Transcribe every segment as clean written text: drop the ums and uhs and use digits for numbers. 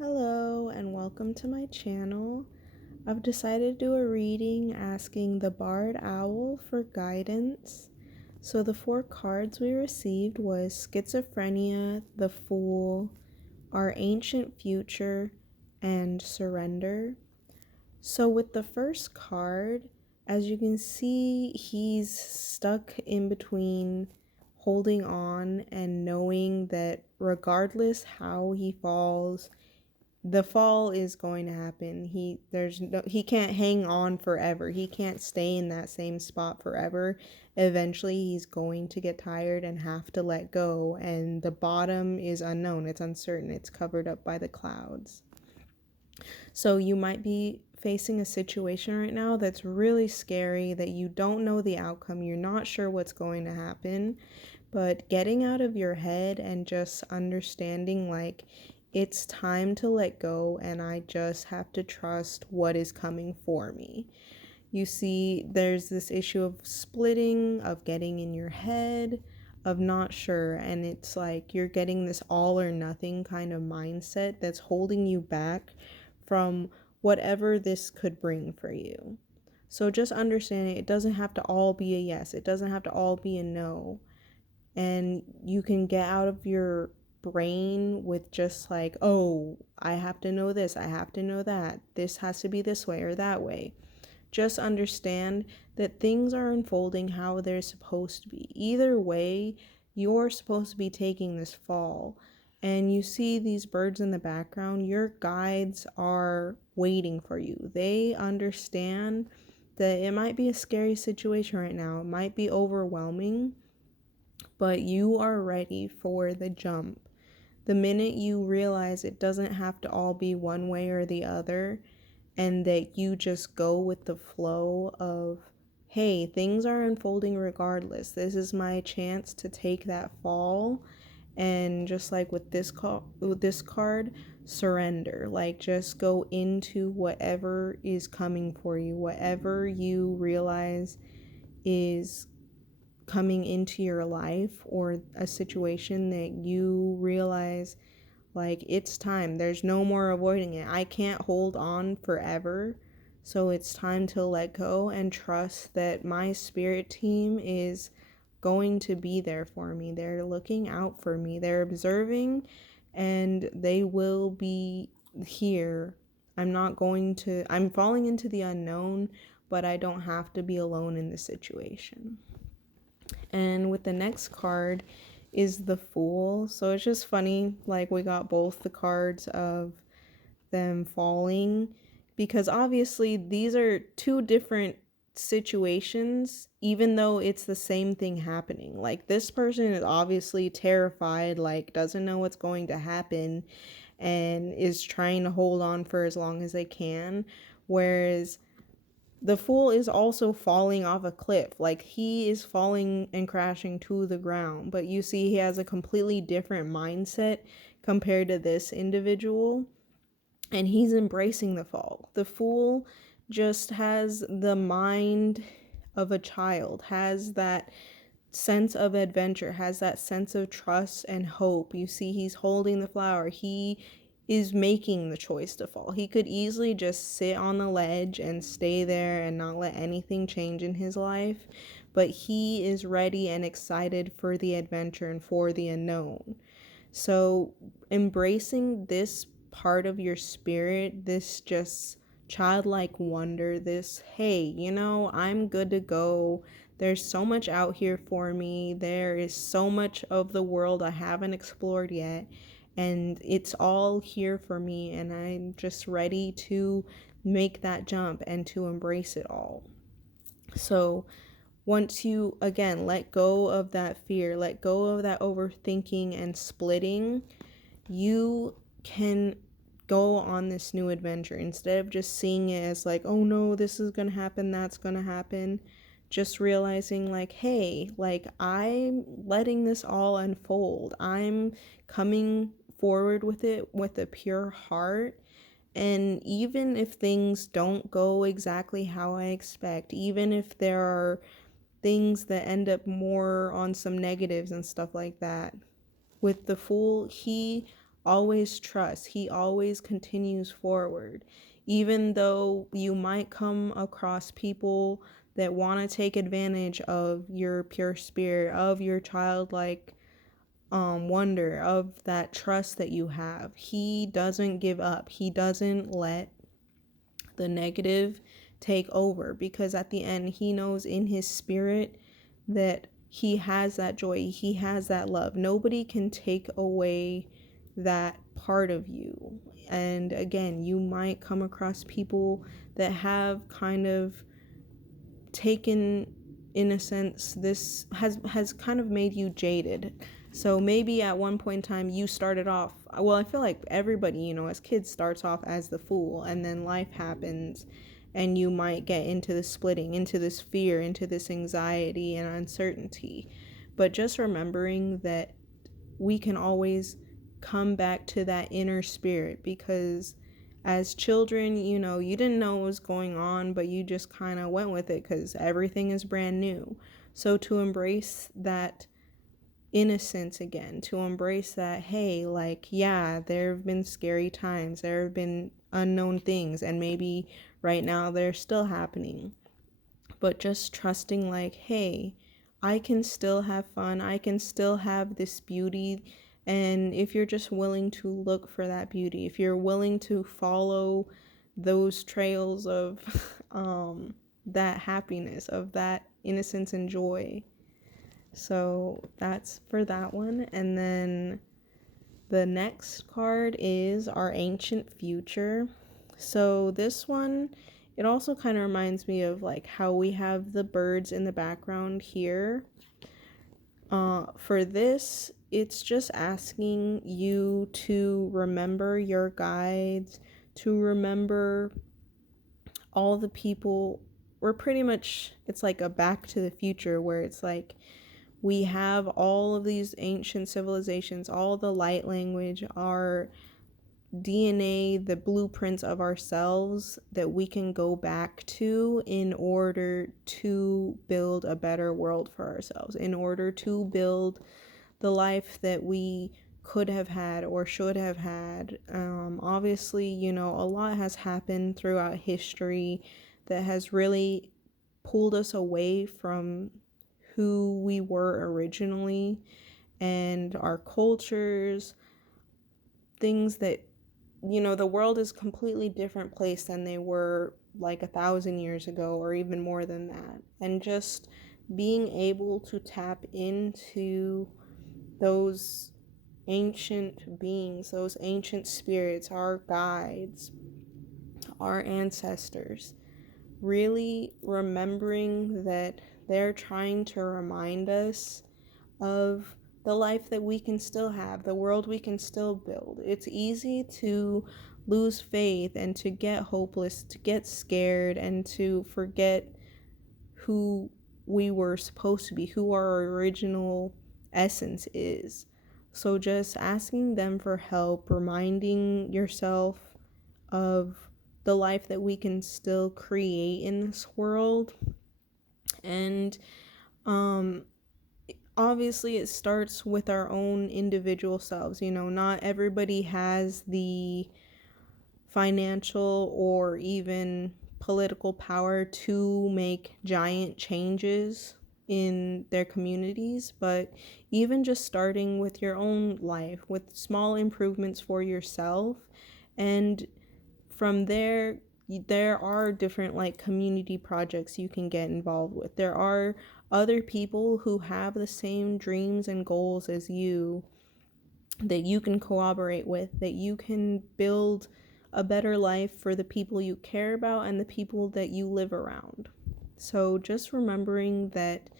Hello and welcome to my channel. I've decided to do a reading asking the Barred Owl for guidance. So the 4 cards we received was Schizophrenia, the Fool, Our Ancient Future, and Surrender. So with the first card, as you can see, he's stuck in between holding on and knowing that regardless how he falls, the fall is going to happen. He can't hang on forever. He can't stay in that same spot forever. Eventually he's going to get tired and have to let go, and the bottom is unknown. It's uncertain. It's covered up by the clouds. So you might be facing a situation right now that's really scary, that you don't know the outcome. You're not sure what's going to happen, but getting out of your head and just understanding like it's time to let go and I just have to trust what is coming for me. You see, there's this issue of splitting, of getting in your head, of not sure, and it's like you're getting this all or nothing kind of mindset that's holding you back from whatever this could bring for you. So just understanding it doesn't have to all be a yes, it doesn't have to all be a no. And you can get out of your brain with just like, oh, I have to know this, I have to know that, this has to be this way or that way. Just understand that things are unfolding how they're supposed to be. Either way, you're supposed to be taking this fall. And you see these birds in the background, your guides are waiting for you. They understand that it might be a scary situation right now, it might be overwhelming, but you are ready for the jump. The minute you realize it doesn't have to all be one way or the other, and that you just go with the flow of, hey, things are unfolding regardless. This is my chance to take that fall. And just like with this card, surrender. Like just go into whatever is coming for you, whatever you realize is coming into your life, or a situation that you realize like it's time. There's no more avoiding it. I can't hold on forever. So it's time to let go and trust that my spirit team is going to be there for me. They're looking out for me. They're observing and they will be here. I'm falling into the unknown, but I don't have to be alone in this situation. And with the next card is the Fool. So it's just funny, like we got both the cards of them falling, because obviously these are two different situations, even though it's the same thing happening. Like this person is obviously terrified, like doesn't know what's going to happen, and is trying to hold on for as long as they can, whereas the Fool is also falling off a cliff. Like he is falling and crashing to the ground, but you see he has a completely different mindset compared to this individual, and he's embracing the fall. The Fool just has the mind of a child, has that sense of adventure, has that sense of trust and hope. You see he's holding the flower. He is making the choice to fall. He could easily just sit on the ledge and stay there and not let anything change in his life, but he is ready and excited for the adventure and for the unknown. So embracing this part of your spirit, this just childlike wonder, this, hey, I'm good to go. There's so much out here for me. There is so much of the world I haven't explored yet, and it's all here for me, and I'm just ready to make that jump and to embrace it all. So once you again let go of that fear, let go of that overthinking and splitting, you can go on this new adventure instead of just seeing it as like, oh no, this is gonna happen, that's gonna happen. Just realizing like, hey, like I'm letting this all unfold. I'm coming forward with it with a pure heart. And even if things don't go exactly how I expect, even if there are things that end up more on some negatives and stuff like that, with the Fool, he always trusts. He always continues forward. Even though you might come across people that want to take advantage of your pure spirit, of your childlike wonder, of that trust that you have, he doesn't give up. He doesn't let the negative take over, because at the end he knows in his spirit that he has that joy, he has that love. Nobody can take away that part of you. And again, you might come across people that have kind of taken, in a sense, this has kind of made you jaded. So maybe at one point in time you started off, well, I feel like everybody, as kids, starts off as the fool, and then life happens and you might get into this splitting, into this fear, into this anxiety and uncertainty. But just remembering that we can always come back to that inner spirit, because as children, you didn't know what was going on, but you just kind of went with it because everything is brand new. So to embrace that innocence again, to embrace that, hey, like, yeah, there have been scary times, there have been unknown things, and maybe right now they're still happening, but just trusting, like, hey, I can still have fun, I can still have this beauty. And if you're just willing to look for that beauty, if you're willing to follow those trails of that happiness, of that innocence and joy. So that's for that one. And then the next card is our ancient future. So this one, it also kind of reminds me of like how we have the birds in the background here. For this, it's just asking you to remember your guides, to remember all the people. We're pretty much, it's like a Back to the Future, where it's like we have all of these ancient civilizations, all the light language, our DNA, the blueprints of ourselves that we can go back to in order to build a better world for ourselves, in order to build the life that we could have had or should have had. Obviously, a lot has happened throughout history that has really pulled us away from who we were originally, and our cultures, things that, the world is a completely different place than they were like 1,000 years ago, or even more than that. And just being able to tap into those ancient beings, those ancient spirits, our guides, our ancestors, really remembering that they're trying to remind us of the life that we can still have, the world we can still build. It's easy to lose faith and to get hopeless, to get scared, and to forget who we were supposed to be, who our original essence is. So just asking them for help, reminding yourself of the life that we can still create in this world. And obviously it starts with our own individual selves. Not everybody has the financial or even political power to make giant changes in their communities, but even just starting with your own life, with small improvements for yourself. And from there are different like community projects you can get involved with. There are other people who have the same dreams and goals as you that you can cooperate with, that you can build a better life for the people you care about and the people that you live around. So just remembering that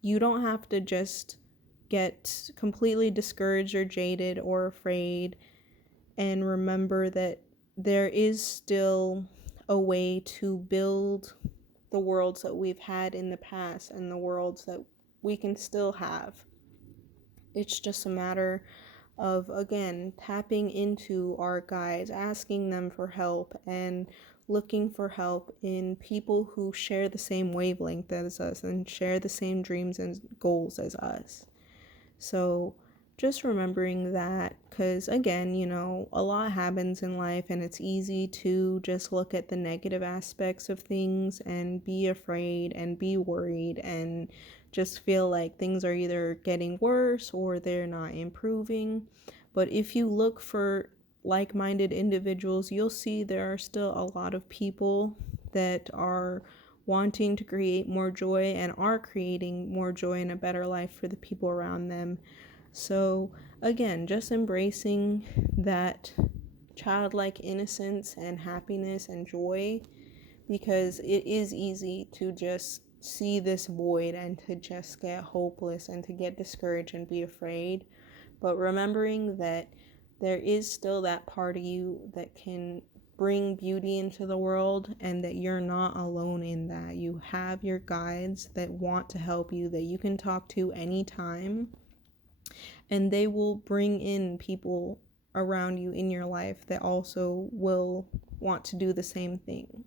you don't have to just get completely discouraged or jaded or afraid, and remember that there is still a way to build the worlds that we've had in the past and the worlds that we can still have. It's just a matter of, again, tapping into our guides, asking them for help, and looking for help in people who share the same wavelength as us and share the same dreams and goals as us. So just remembering that, because again, a lot happens in life and it's easy to just look at the negative aspects of things and be afraid and be worried and just feel like things are either getting worse or they're not improving. But if you look for like-minded individuals, you'll see there are still a lot of people that are wanting to create more joy and are creating more joy and a better life for the people around them. So again, just embracing that childlike innocence and happiness and joy, because it is easy to just see this void and to just get hopeless and to get discouraged and be afraid. But remembering that there is still that part of you that can bring beauty into the world and that you're not alone in that. You have your guides that want to help you, that you can talk to anytime, and they will bring in people around you in your life that also will want to do the same thing.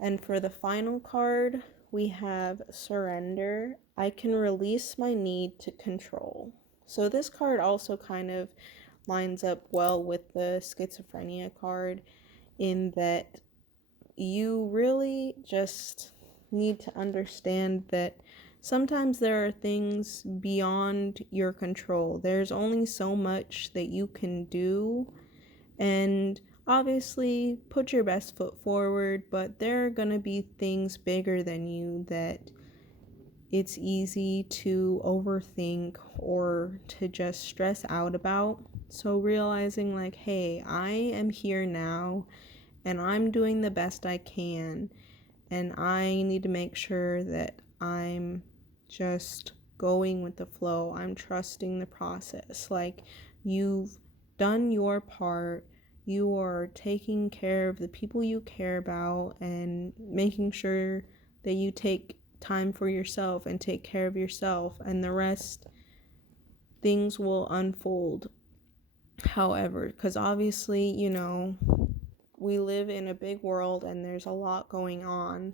And for the final card, we have surrender. I can release my need to control. So this card also kind of lines up well with the schizophrenia card, in that you really just need to understand that sometimes there are things beyond your control. There's only so much that you can do, and obviously put your best foot forward, but there are going to be things bigger than you that it's easy to overthink or to just stress out about. So realizing like, hey, I am here now and I'm doing the best I can, and I need to make sure that I'm just going with the flow. I'm trusting the process. Like, you've done your part. You are taking care of the people you care about and making sure that you take time for yourself and take care of yourself, and the rest, things will unfold. However, because obviously, we live in a big world and there's a lot going on,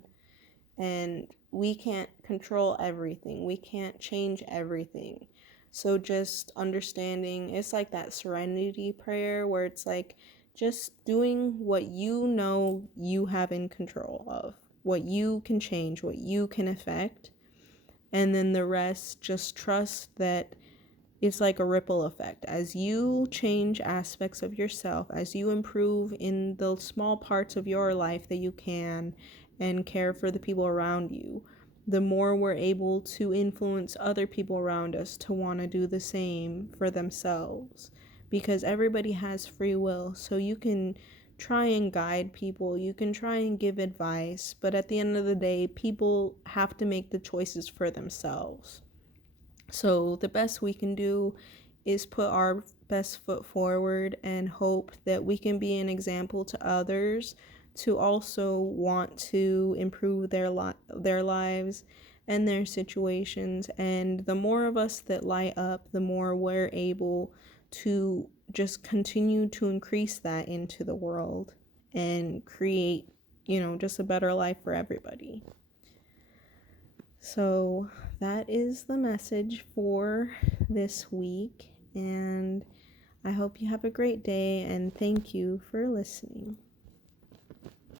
and we can't control everything. We can't change everything. So just understanding, it's like that serenity prayer where it's like just doing what you have in control of, what you can change, what you can affect, and then the rest, just trust that it's like a ripple effect. As you change aspects of yourself, as you improve in the small parts of your life that you can and care for the people around you, the more we're able to influence other people around us to want to do the same for themselves. Because everybody has free will, so you can try and guide people, you can try and give advice, but at the end of the day, people have to make the choices for themselves. So the best we can do is put our best foot forward and hope that we can be an example to others to also want to improve their lives and their situations. And the more of us that light up, the more we're able to just continue to increase that into the world and create, just a better life for everybody. So that is the message for this week, and I hope you have a great day, and thank you for listening.